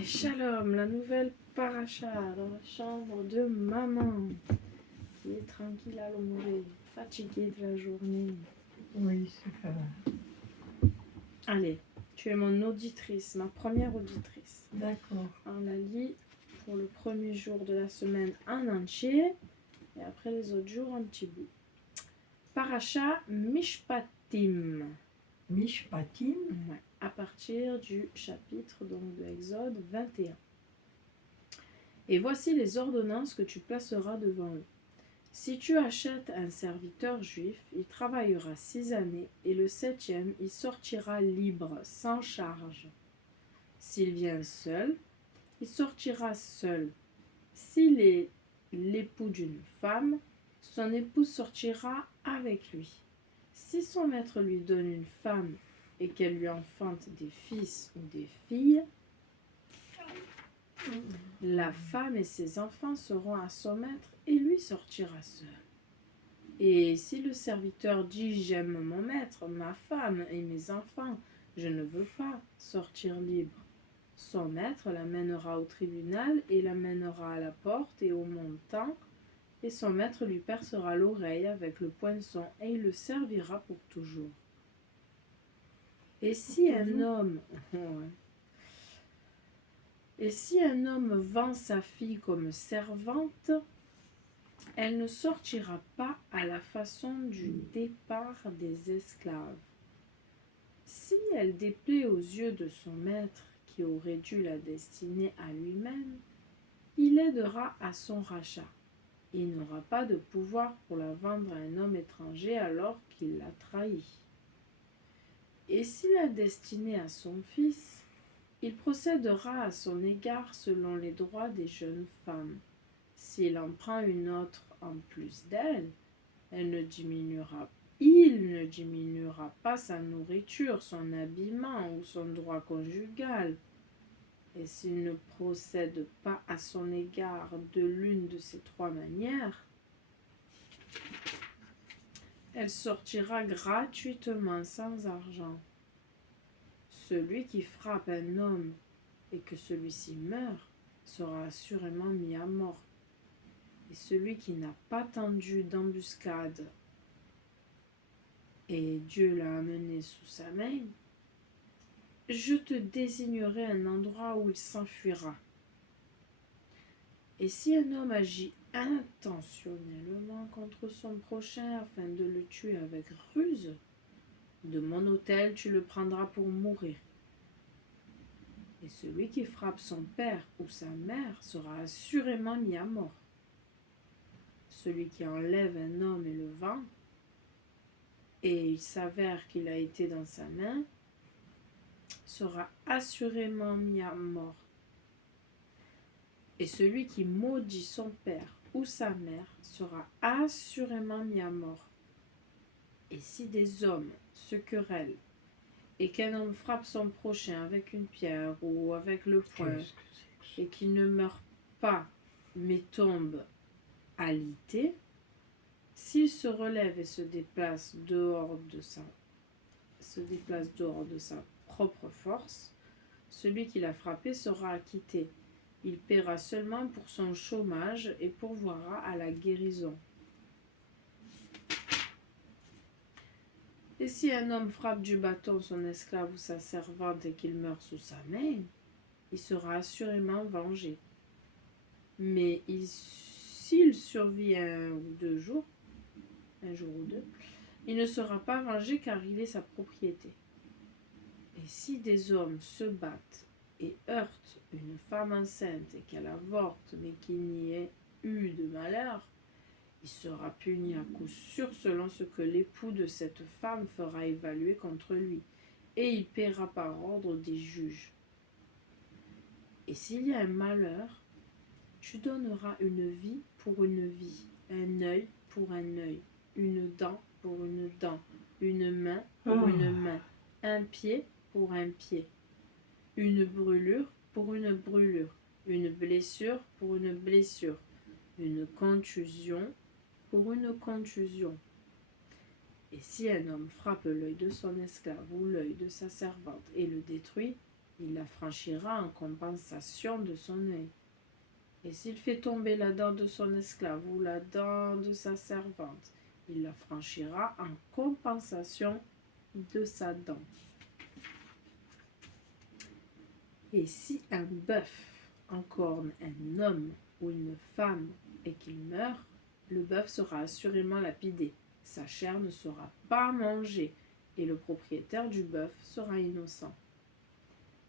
Et Shalom, la nouvelle paracha dans la chambre de maman, qui est tranquille à l'ombre, fatiguée de la journée. Oui, c'est ça. Allez, tu es mon auditrice, ma première auditrice. D'accord. On la lit pour le premier jour de la semaine en entier, et après les autres jours un petit bout. Paracha Mishpatim. Mishpatim. Ouais, à partir du chapitre donc, de Exode 21. Et voici les ordonnances que tu placeras devant eux. Si tu achètes un serviteur juif, il travaillera 6 années, et le 7e, il sortira libre, sans charge. S'il vient seul, il sortira seul. S'il est l'époux d'une femme, son épouse sortira avec lui. Si son maître lui donne une femme et qu'elle lui enfante des fils ou des filles, la femme et ses enfants seront à son maître et lui sortira seul. Et si le serviteur dit « J'aime mon maître, ma femme et mes enfants, je ne veux pas sortir libre », son maître l'amènera au tribunal et l'amènera à la porte et au montant, et son maître lui percera l'oreille avec le poinçon et il le servira pour toujours. Et si un homme... Et si un homme vend sa fille comme servante, elle ne sortira pas à la façon du départ des esclaves. Si elle déplaît aux yeux de son maître qui aurait dû la destiner à lui-même, il aidera à son rachat. Il n'aura pas de pouvoir pour la vendre à un homme étranger alors qu'il l'a trahi. Et s'il la destinée à son fils, il procédera à son égard selon les droits des jeunes femmes. S'il en prend une autre en plus d'elle, il ne diminuera pas sa nourriture, son habillement ou son droit conjugal. Et s'il ne procède pas à son égard de l'une de ces 3 manières, elle sortira gratuitement sans argent. Celui qui frappe un homme et que celui-ci meurt sera assurément mis à mort. Et celui qui n'a pas tendu d'embuscade et Dieu l'a amené sous sa main, je te désignerai un endroit où il s'enfuira. Et si un homme agit intentionnellement contre son prochain afin de le tuer avec ruse, de mon autel tu le prendras pour mourir. Et celui qui frappe son père ou sa mère sera assurément mis à mort. Celui qui enlève un homme et le vend, et il s'avère qu'il a été dans sa main, sera assurément mis à mort. Et celui qui maudit son père ou sa mère sera assurément mis à mort. Et si des hommes se querellent, et qu'un homme frappe son prochain avec une pierre ou avec le poing, et qu'il ne meurt pas, mais tombe alité, s'il se relève et se déplace dehors de sa propre force, celui qui l'a frappé sera acquitté. Il paiera seulement pour son chômage et pourvoira à la guérison. Et si un homme frappe du bâton son esclave ou sa servante et qu'il meurt sous sa main, il sera assurément vengé. Mais s'il survit un ou 2 jours, un jour ou 2, il ne sera pas vengé car il est sa propriété. Et si des hommes se battent et heurtent une femme enceinte et qu'elle avorte mais qu'il n'y ait eu de malheur, il sera puni à coup sûr selon ce que l'époux de cette femme fera évaluer contre lui, et il paiera par ordre des juges. Et s'il y a un malheur, tu donneras une vie pour une vie, un œil pour un œil, une dent pour une dent, une main pour une main, un pied pour un pied, une brûlure pour une brûlure, une blessure pour une blessure, une contusion pour une contusion. Et si un homme frappe l'œil de son esclave ou l'œil de sa servante et le détruit, il la franchira en compensation de son œil. Et s'il fait tomber la dent de son esclave ou la dent de sa servante, il la franchira en compensation de sa dent. Et si un bœuf encorne un homme ou une femme et qu'il meurt, le bœuf sera assurément lapidé. Sa chair ne sera pas mangée et le propriétaire du bœuf sera innocent.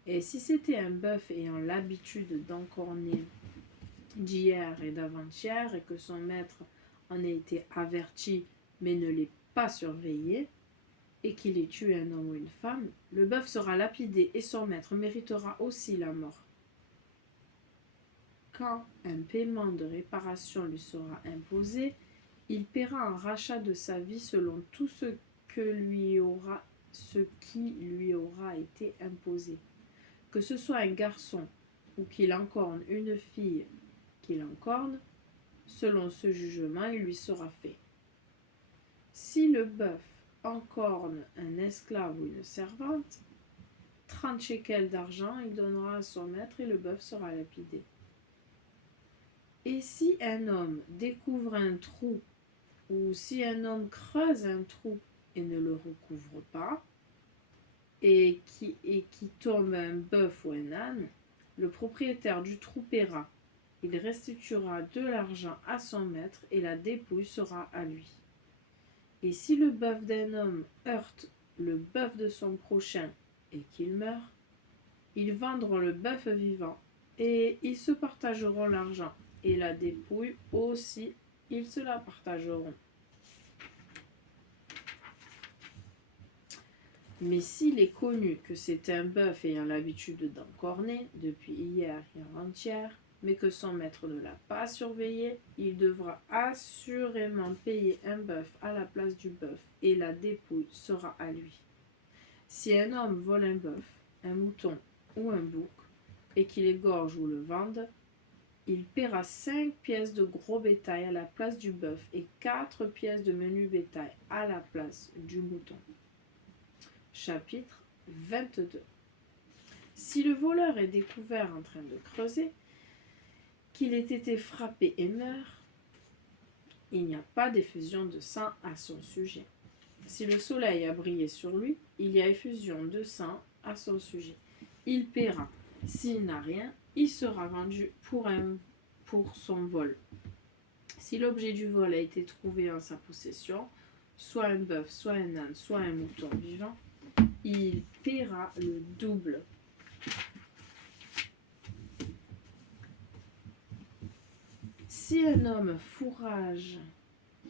Et si c'était un bœuf ayant l'habitude d'encorner d'hier et d'avant-hier et que son maître en ait été averti mais ne l'ait pas surveillé, et qu'il ait tué un homme ou une femme, le bœuf sera lapidé et son maître méritera aussi la mort. Quand un paiement de réparation lui sera imposé, il paiera un rachat de sa vie selon tout ce qui lui aura été imposé. Que ce soit un garçon ou qu'il encorne une fille qu'il encorne, selon ce jugement, il lui sera fait. Si le bœuf encorne un esclave ou une servante, 30 shekels d'argent il donnera à son maître et le bœuf sera lapidé. Et si un homme découvre un trou, ou si un homme creuse un trou et ne le recouvre pas, et qui tombe un bœuf ou un âne, le propriétaire du trou paiera. Il restituera de l'argent à son maître et la dépouille sera à lui. Et si le bœuf d'un homme heurte le bœuf de son prochain et qu'il meurt, ils vendront le bœuf vivant et ils se partageront l'argent. Et la dépouille aussi, ils se la partageront. Mais s'il est connu que c'est un bœuf ayant l'habitude d'encorner depuis hier et avant-hier, mais que son maître ne l'a pas surveillé, il devra assurément payer un bœuf à la place du bœuf, et la dépouille sera à lui. Si un homme vole un bœuf, un mouton ou un bouc, et qu'il égorge ou le vende, il paiera 5 pièces de gros bétail à la place du bœuf et 4 pièces de menu bétail à la place du mouton. Chapitre 22. Si le voleur est découvert en train de creuser, qu'il ait été frappé et meurt, il n'y a pas d'effusion de sang à son sujet. Si le soleil a brillé sur lui, il y a effusion de sang à son sujet. Il paiera. S'il n'a rien, il sera vendu pour son vol. Si l'objet du vol a été trouvé en sa possession, soit un bœuf, soit un âne, soit un mouton vivant, il paiera le double. Si un homme fourrage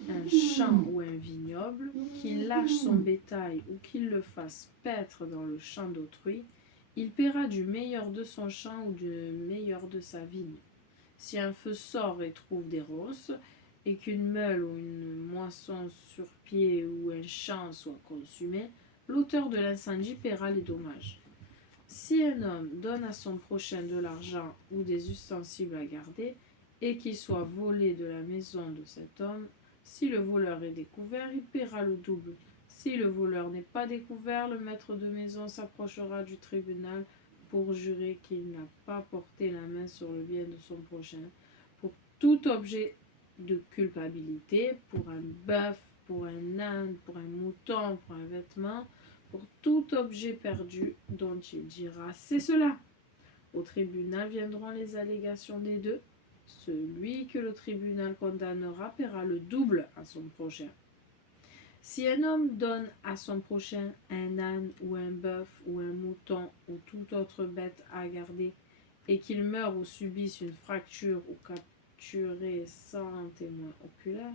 un champ ou un vignoble, qu'il lâche son bétail ou qu'il le fasse paître dans le champ d'autrui, il paiera du meilleur de son champ ou du meilleur de sa vigne. Si un feu sort et trouve des ronces, et qu'une meule ou une moisson sur pied ou un champ soit consumé, l'auteur de l'incendie paiera les dommages. Si un homme donne à son prochain de l'argent ou des ustensiles à garder, et qu'il soit volé de la maison de cet homme, si le voleur est découvert, il paiera le double. Si le voleur n'est pas découvert, le maître de maison s'approchera du tribunal pour jurer qu'il n'a pas porté la main sur le bien de son prochain. Pour tout objet de culpabilité, pour un bœuf, pour un âne, pour un mouton, pour un vêtement, pour tout objet perdu dont il dira « c'est cela ». Au tribunal viendront les allégations des deux. Celui que le tribunal condamnera paiera le double à son prochain. Si un homme donne à son prochain un âne ou un bœuf ou un mouton ou toute autre bête à garder et qu'il meurt ou subisse une fracture ou capturé sans témoin oculaire,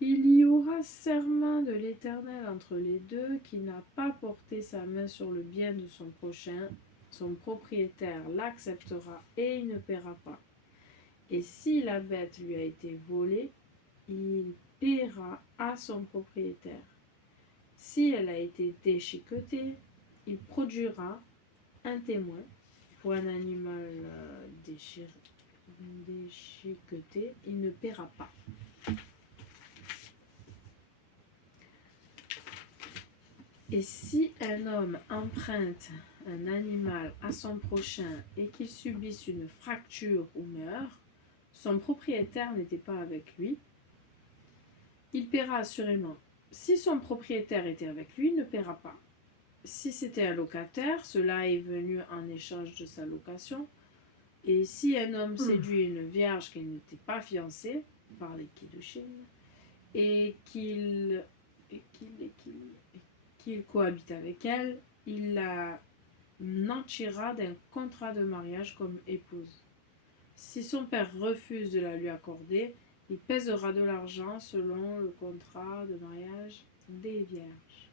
il y aura serment de l'Éternel entre les deux qu'il n'a pas porté sa main sur le bien de son prochain. Son propriétaire l'acceptera et il ne paiera pas. Et si la bête lui a été volée, il paiera à son propriétaire. Si elle a été déchiquetée, il produira un témoin. Pour un animal déchiqueté, il ne paiera pas. Et si un homme emprunte un animal à son prochain et qu'il subisse une fracture ou meurt, son propriétaire n'était pas avec lui, il paiera assurément. Si son propriétaire était avec lui, il ne paiera pas. Si c'était un locataire, cela est venu en échange de sa location. Et si un homme séduit une vierge qui n'était pas fiancée par les Kiddushin et qu'il cohabite avec elle, il la nanchira d'un contrat de mariage comme épouse. Si son père refuse de la lui accorder, il pèsera de l'argent selon le contrat de mariage des vierges.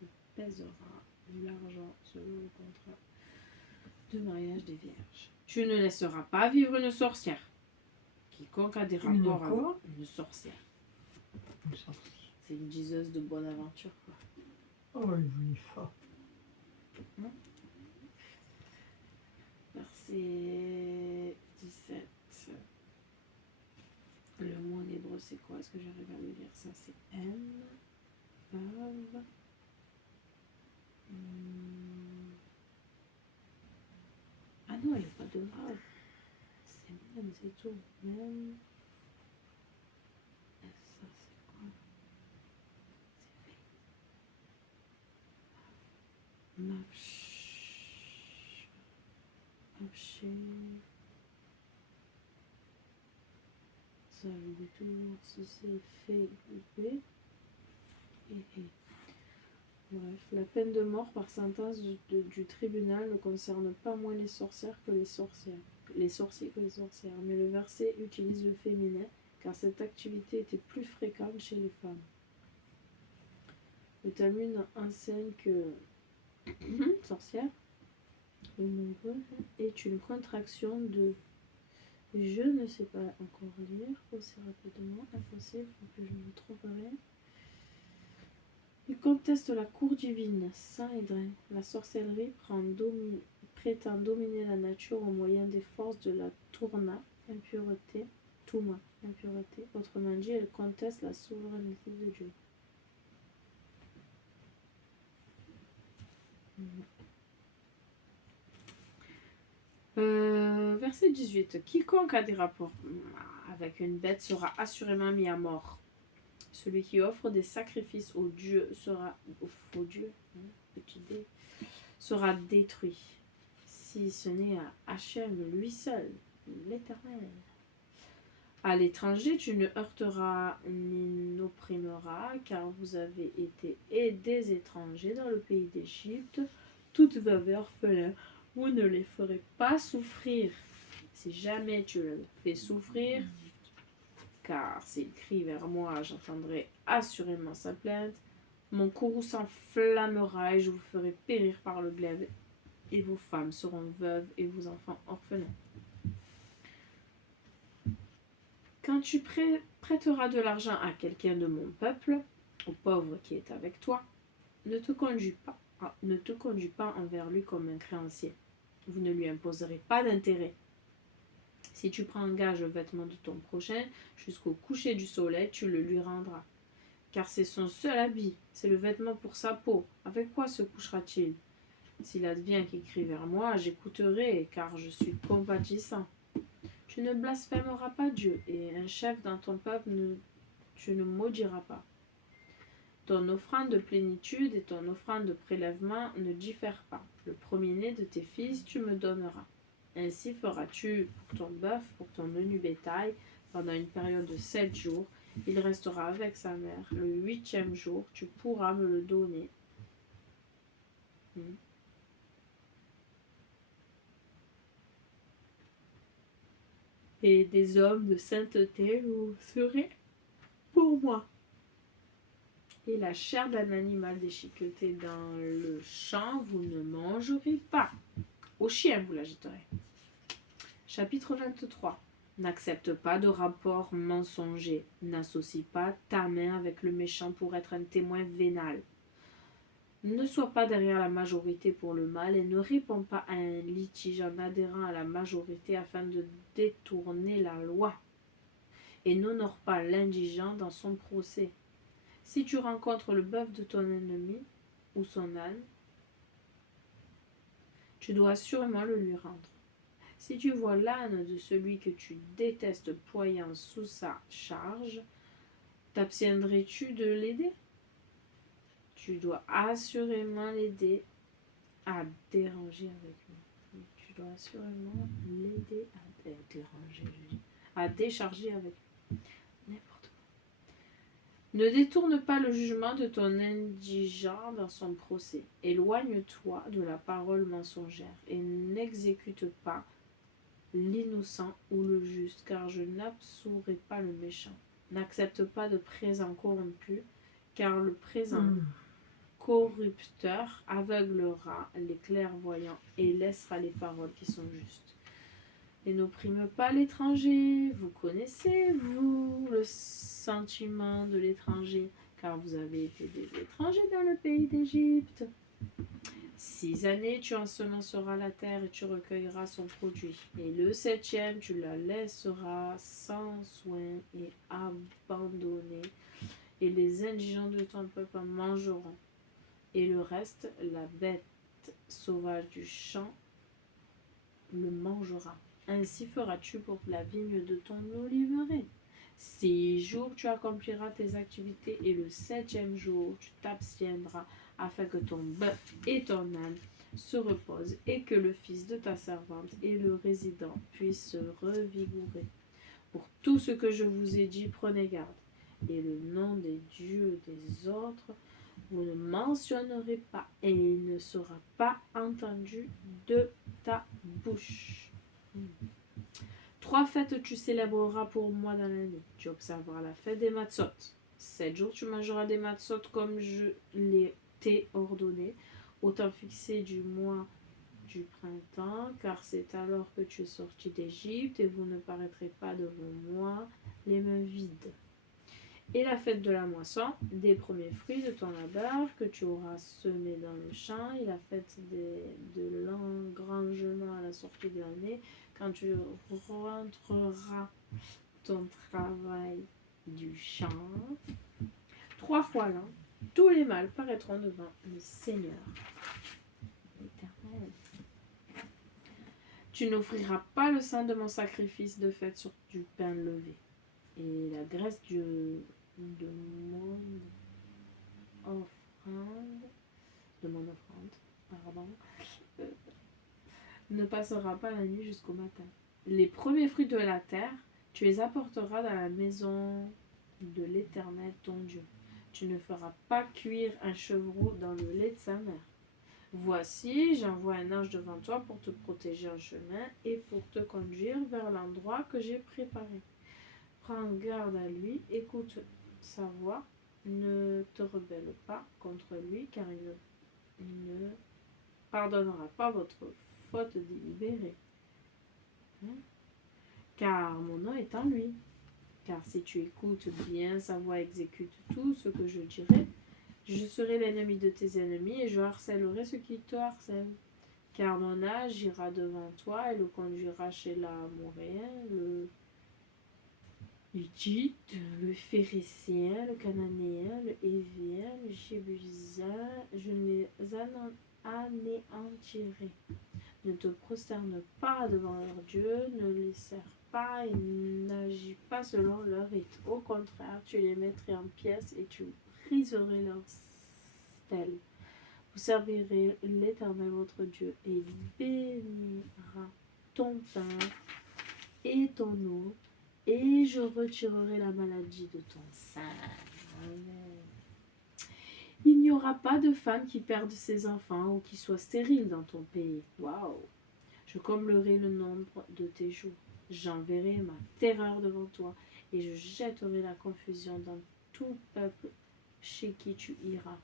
Il pèsera de l'argent selon le contrat de mariage des vierges. Tu ne laisseras pas vivre une sorcière. Quiconque a des rapports avec une sorcière. Une sorcière. C'est une diseuse de bonne aventure, quoi. Oh oui, ça. Verset 17. Le mot en hébreu, c'est quoi? Est-ce que j'arrive à le lire? Ça, c'est M. Vav. Ah non, il n'y a pas de Vav. C'est même, c'est tout. Même. Et ça, c'est quoi? C'est fait. Mavché. Ça, je vais toujours si c'est fait ou B. Et. Bref, la peine de mort par sentence du tribunal ne concerne pas moins les sorcières que les sorcières. Les sorciers que les sorcières. Mais le verset utilise le féminin car cette activité était plus fréquente chez les femmes. Le Talmud enseigne que sorcière, le mot est une contraction de je ne sais pas encore lire aussi rapidement, impossible, que je me tromperai. Il conteste la cour divine, Saint-Hédrin. La sorcellerie prétend dominer la nature au moyen des forces de la tourna, impureté, touma, impureté. Autrement dit, elle conteste la souveraineté de Dieu. Verset 18. Quiconque a des rapports avec une bête sera assurément mis à mort. Celui qui offre des sacrifices aux dieux sera sera détruit. Si ce n'est à Hachem, lui seul, l'Éternel. À l'étranger, tu ne heurteras ni n'opprimeras, car vous avez été des étrangers dans le pays d'Égypte. Toute veuve et orphelin, vous ne les ferez pas souffrir. Si jamais tu les fais souffrir, car s'il crie vers moi, j'entendrai assurément sa plainte. Mon courroux s'enflammera et je vous ferai périr par le glaive, et vos femmes seront veuves et vos enfants orphelins. Quand tu prêteras de l'argent à quelqu'un de mon peuple, au pauvre qui est avec toi, ne te conduis pas envers lui comme un créancier. Vous ne lui imposerez pas d'intérêt. Si tu prends en gage le vêtement de ton prochain, jusqu'au coucher du soleil, tu le lui rendras. Car c'est son seul habit, c'est le vêtement pour sa peau. Avec quoi se couchera-t-il? S'il advient qu'il crie vers moi, j'écouterai, car je suis compatissant. Tu ne blasphémeras pas Dieu, et un chef dans ton peuple, tu ne maudiras pas. Ton offrande de plénitude et ton offrande de prélèvement ne diffèrent pas. Le premier-né de tes fils, tu me donneras. Ainsi feras-tu pour ton bœuf, pour ton menu bétail, pendant une période de 7 jours. Il restera avec sa mère. Le 8e jour, tu pourras me le donner. Et des hommes de sainteté, vous serez pour moi. Et la chair d'un animal déchiqueté dans le champ, vous ne mangerez pas. Au chien, vous la jetterez. Chapitre 23. N'accepte pas de rapport mensonger. N'associe pas ta main avec le méchant pour être un témoin vénal. Ne sois pas derrière la majorité pour le mal et ne réponds pas à un litige en adhérant à la majorité afin de détourner la loi. Et n'honore pas l'indigent dans son procès. Si tu rencontres le bœuf de ton ennemi ou son âne, Tu dois sûrement le lui rendre. Si tu vois l'âne de celui que tu détestes ployant sous sa charge, t'abstiendrais-tu de l'aider? Tu dois assurément l'aider à déranger avec lui. Tu dois assurément l'aider à déranger, à décharger avec lui. N'importe quoi. Ne détourne pas le jugement de ton indigent dans son procès. Éloigne-toi de la parole mensongère et n'exécute pas l'innocent ou le juste, car je n'absourrai pas le méchant. N'accepte pas de présent corrompu, car le présent corrupteur aveuglera les clairvoyants et laissera les paroles qui sont justes. Et n'opprime pas l'étranger. Vous connaissez, vous, le sentiment de l'étranger, car vous avez été des étrangers dans le pays d'Égypte. 6 années, tu ensemenceras la terre et tu recueilleras son produit. Et le 7e, tu la laisseras sans soin et abandonnée. Et les indigents de ton peuple en mangeront. Et le reste, la bête sauvage du champ le mangera. Ainsi feras-tu pour la vigne de ton oliveraie. 6 jours, tu accompliras tes activités et le 7e jour, tu t'abstiendras afin que ton bœuf et ton âne se reposent et que le fils de ta servante et le résident puissent se revigorer. Pour tout ce que je vous ai dit, prenez garde. Et le nom des dieux des autres, vous ne mentionnerez pas et il ne sera pas entendu de ta bouche. 3 fêtes tu célébreras pour moi dans l'année. Tu observeras la fête des matzot. 7 jours tu mangeras des matzot comme je t'ai ordonné, au temps fixé du mois du printemps, car c'est alors que tu es sorti d'Égypte et vous ne paraîtrez pas devant moi les mains vides. Et la fête de la moisson, des premiers fruits de ton labeur que tu auras semé dans le champ, et la fête de l'engrangement à la sortie de l'année, quand tu rentreras ton travail du champ. 3 fois l'an, tous les mâles paraîtront devant le Seigneur l'Éternel. Tu n'offriras pas le sang de mon sacrifice de fête sur du pain levé, et la graisse de mon offrande, ne passera pas la nuit jusqu'au matin. Les premiers fruits de la terre, tu les apporteras dans la maison de l'Éternel ton Dieu. Tu ne feras pas cuire un chevreau dans le lait de sa mère. Voici, j'envoie un ange devant toi pour te protéger en chemin et pour te conduire vers l'endroit que j'ai préparé. Prends garde à lui, écoute sa voix, ne te rebelle pas contre lui, car il ne pardonnera pas votre faute délibérée. Car mon nom est en lui. Car si tu écoutes bien sa voix, exécute tout ce que je dirai, je serai l'ennemi de tes ennemis et je harcèlerai ceux qui te harcèlent. Car mon âge ira devant toi et le conduira chez l'Amoréen, le Hittite, le Phérécien, le Cananéen, le Hévien, le Jébusien, je les anéantirai. Ne te prosterne pas devant leur Dieu, ne les sers pas et n'agis pas selon leur rite. Au contraire, tu les mettrais en pièces et tu briserais leurs stèles. Vous servirez l'Éternel votre Dieu et il bénira ton pain et ton eau, et je retirerai la maladie de ton sein. Amen. Il n'y aura pas de femme qui perde ses enfants ou qui soit stérile dans ton pays. Waouh! Je comblerai le nombre de tes jours. J'enverrai ma terreur devant toi et je jetterai la confusion dans tout peuple chez qui tu iras.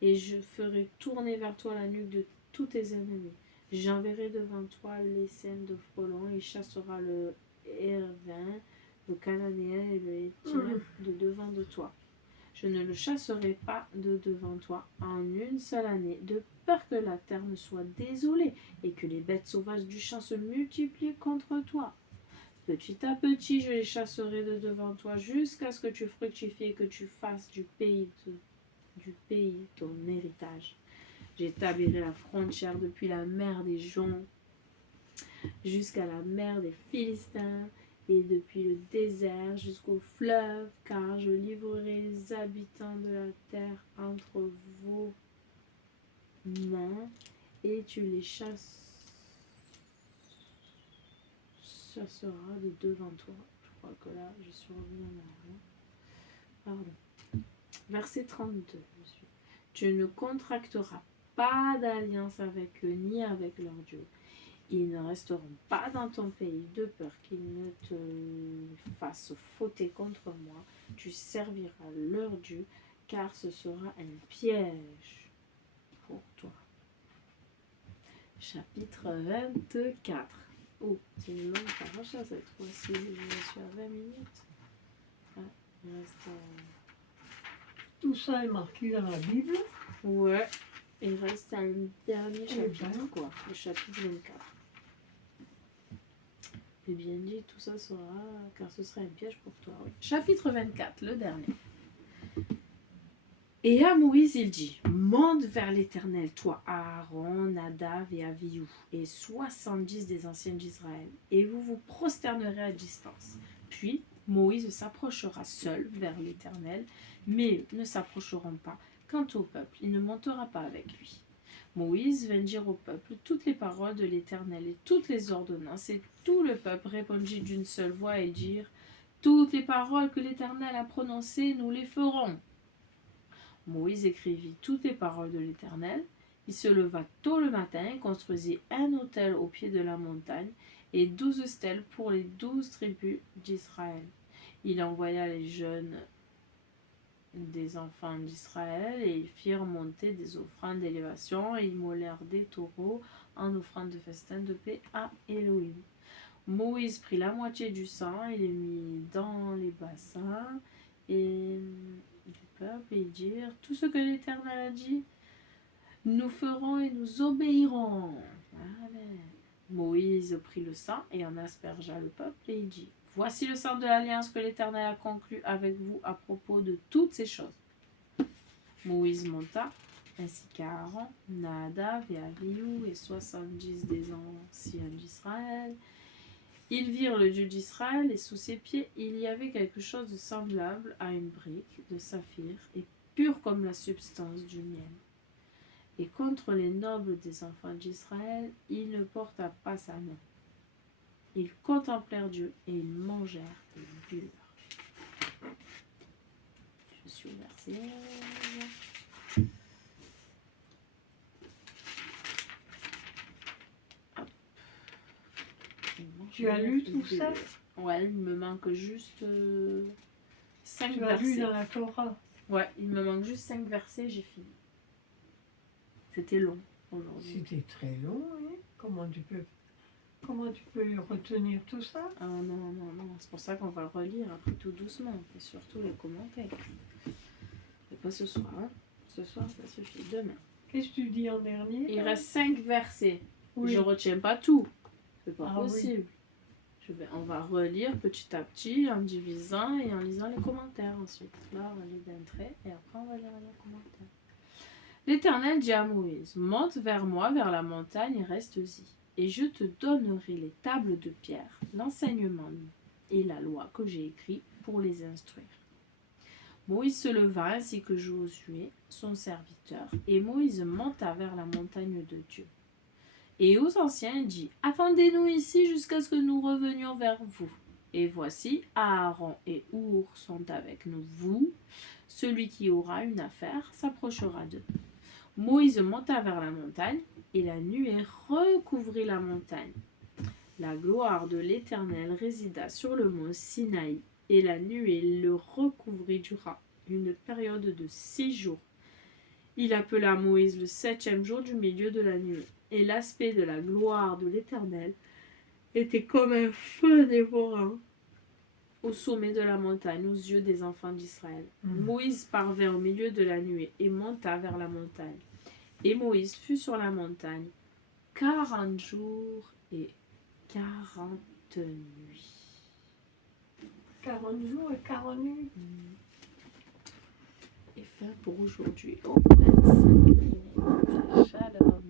Et je ferai tourner vers toi la nuque de tous tes ennemis. J'enverrai devant toi les scènes de frelons et chassera le Hérvin, le Cananéen et le Héthien de devant de toi. Je ne le chasserai pas de devant toi en une seule année, de peur que la terre ne soit désolée et que les bêtes sauvages du champ se multiplient contre toi. Petit à petit, je les chasserai de devant toi jusqu'à ce que tu fructifies et que tu fasses du pays ton héritage. J'établirai la frontière depuis la mer des joncs jusqu'à la mer des Philistins, et depuis le désert jusqu'au fleuve, car je livrerai les habitants de la terre entre vos mains, et tu les chasseras de devant toi. Je crois que là, je suis revenue en arrière. Pardon. Verset 32. Tu ne contracteras pas d'alliance avec eux, ni avec leurs dieux. Ils ne resteront pas dans ton pays de peur qu'ils ne te fassent fauter contre moi. Tu serviras leur Dieu, car ce sera un piège pour toi. Chapitre 24. Oh, c'est une longue paracha cette fois-ci. Je suis à 20 minutes. Ah, il reste... Tout ça est marqué dans la Bible. Ouais, il reste un dernier chapitre, bien. quoi. Le chapitre 24. Et bien dit, tout ça sera, car ce sera un piège pour toi. Oui. Chapitre 24, le dernier. Et à Moïse, il dit, monte vers l'Éternel, toi, Aaron, Nadav et Avihu, et 70 des anciens d'Israël, et vous vous prosternerez à distance. Puis Moïse s'approchera seul vers l'Éternel, mais ne s'approcheront pas. Quant au peuple, il ne montera pas avec lui. Moïse vint dire au peuple toutes les paroles de l'Éternel et toutes les ordonnances, et tout le peuple répondit d'une seule voix et dirent, toutes les paroles que l'Éternel a prononcées, nous les ferons. Moïse écrivit toutes les paroles de l'Éternel. Il se leva tôt le matin et construisit un autel au pied de la montagne et 12 stèles pour les 12 tribus d'Israël. Il envoya les jeunes des enfants d'Israël et ils firent monter des offrandes d'élévation et immolèrent des taureaux en offrande de festin de paix à Elohim. Moïse prit la moitié du sang et les mit dans les bassins et du peuple et dirent tout ce que l'Éternel a dit, nous ferons et nous obéirons. Amen. Moïse prit le sang et en aspergea le peuple et il dit, voici le sang de l'alliance que l'Éternel a conclu avec vous à propos de toutes ces choses. Moïse monta, ainsi qu'Aaron, Nadav et Avihu et 70 des anciens d'Israël. Ils virent le Dieu d'Israël et sous ses pieds il y avait quelque chose de semblable à une brique de saphir et pur comme la substance du miel. Et contre les nobles des enfants d'Israël, il ne porta pas sa main. Ils contemplèrent Dieu et ils mangèrent et burent. Je suis au verset 11. Tu as lu tout ça? Ouais, il me manque juste 5 Tu as versets. lu dans la Torah? Ouais, il me manque juste 5 versets, j'ai fini. C'était long aujourd'hui. C'était très long, hein? Comment tu peux retenir tout ça? Ah non, c'est pour ça qu'on va le relire après tout doucement, et surtout les commentaires. Et pas ce soir, hein. Ce soir, ça suffit. Demain. Qu'est-ce que tu dis en dernier? Il reste 5 versets. Oui. Je retiens pas tout. C'est pas Ah, possible. On va relire petit à petit en divisant et en lisant les commentaires ensuite. Là, on va lire d'un trait et après on va lire les commentaires. L'Éternel dit à Moïse, monte vers moi, vers la montagne et reste-y. Et je te donnerai les tables de pierre, l'enseignement et la loi que j'ai écrit pour les instruire. Moïse se leva ainsi que Josué, son serviteur, et Moïse monta vers la montagne de Dieu. Et aux anciens il dit, attendez-nous ici jusqu'à ce que nous revenions vers vous. Et voici, Aaron et Our sont avec nous. Vous, celui qui aura une affaire, s'approchera d'eux. Moïse monta vers la montagne, et la nuée recouvrit la montagne. La gloire de l'Éternel résida sur le mont Sinaï, et la nuée le recouvrit dura une période de 6 jours. Il appela Moïse le 7e jour du milieu de la nuée, et l'aspect de la gloire de l'Éternel était comme un feu dévorant au sommet de la montagne, aux yeux des enfants d'Israël. Moïse parvint au milieu de la nuée et monta vers la montagne. Et Moïse fut sur la montagne 40 jours et 40 nuits. 40 jours et 40 nuits. est fin pour aujourd'hui. Au 25 minutes. Shalom.